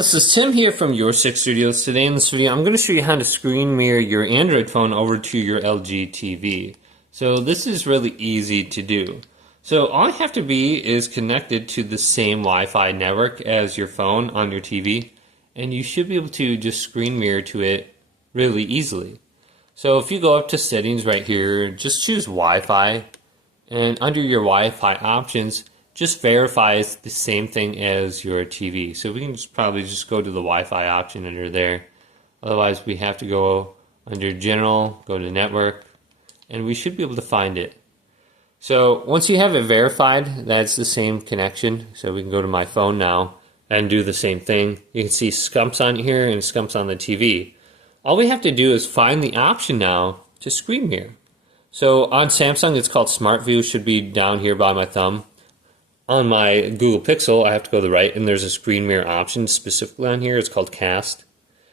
This is Tim here from Your Six Studios. Today in this video I'm going to show you how to screen mirror your Android phone over to your LG TV. So this is really easy to do. So all you have to be is connected to the same Wi-Fi network as your phone on your TV, and you should be able to just screen mirror to it really easily. So if you go up to settings right here, just choose Wi-Fi, and under your Wi-Fi options just verify it's the same thing as your TV. So we can probably just go to the Wi-Fi option under there. Otherwise we have to go under General, go to Network, and we should be able to find it. So once you have it verified, that's the same connection. So we can go to my phone now and do the same thing. You can see Scumps on here and Scumps on the TV. All we have to do is find the option now to screen mirror. So on Samsung it's called Smart View, should be down here by my thumb. On my Google Pixel, I have to go to the right, and there's a screen mirror option specifically on here. It's called Cast.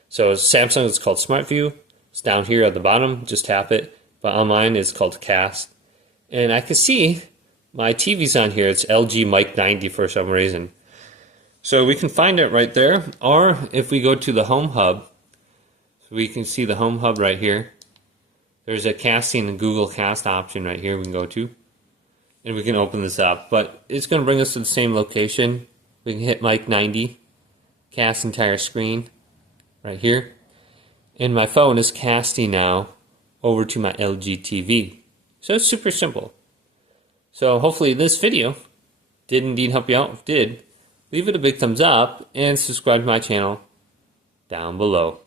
So Samsung, it's called Smart View. It's down here at the bottom. Just tap it. But on mine, it's called Cast. And I can see my TV's on here. It's LG Mic 90 for some reason. So we can find it right there. Or if we go to the Home Hub, so we can see the Home Hub right here. There's a casting and Google Cast option right here we can go to. And we can open this up, but it's going to bring us to the same location. We can hit Mic 90, cast entire screen right here, and my phone is casting now over to my LG TV. So it's super simple. So hopefully this video did indeed help you out. If it did, leave it a big thumbs up and subscribe to my channel down below.